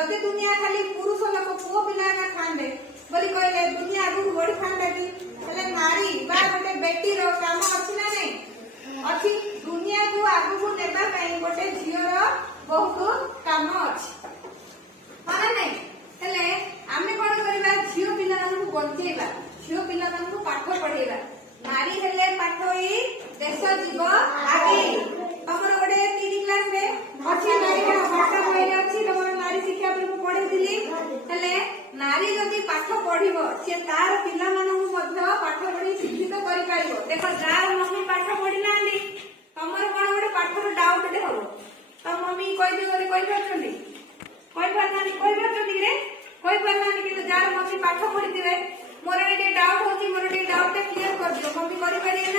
जदि दुनिया खाली पुरुष लोक पुओ पिला का खांदे बोली कहले दुनिया आगु बढ़ी खांदा कि हेले नारी बा गोटे बेटी रो काम अछि ना नहीं अछि। दुनिया को आगु को नेबा पई गोटे झियो रो बहुत काम अछि माने नहीं। हेले आमे कोन करबा झियो पिला को बंचेबा झियो पिला को पाठ पढेबा। नारी हेले पाठ ही देश जीव आगे। हमर गोटे 3 क्लास रे अछि नारी का भाषा होइले अछि तमर नारी शिक्षा पर पढे दिली। हेले नारी जदि पाठ पढिबो से तार पिला मानन मध्य पाठ पढी शिक्षित करि पाइबो। देखो जार मम्मी पाठ पढी नांदी तमर कोन गोटे पाठ रो डाउट दे हो त मम्मी कहि दे बोली कहि परछनी कहि परछनी रे कहि परनानी कि जार मम्मी पाठ पढी दिले मोर एटे डाउट होची मोर एटे डाउट क्लियर कर दियो मम्मी करि पारी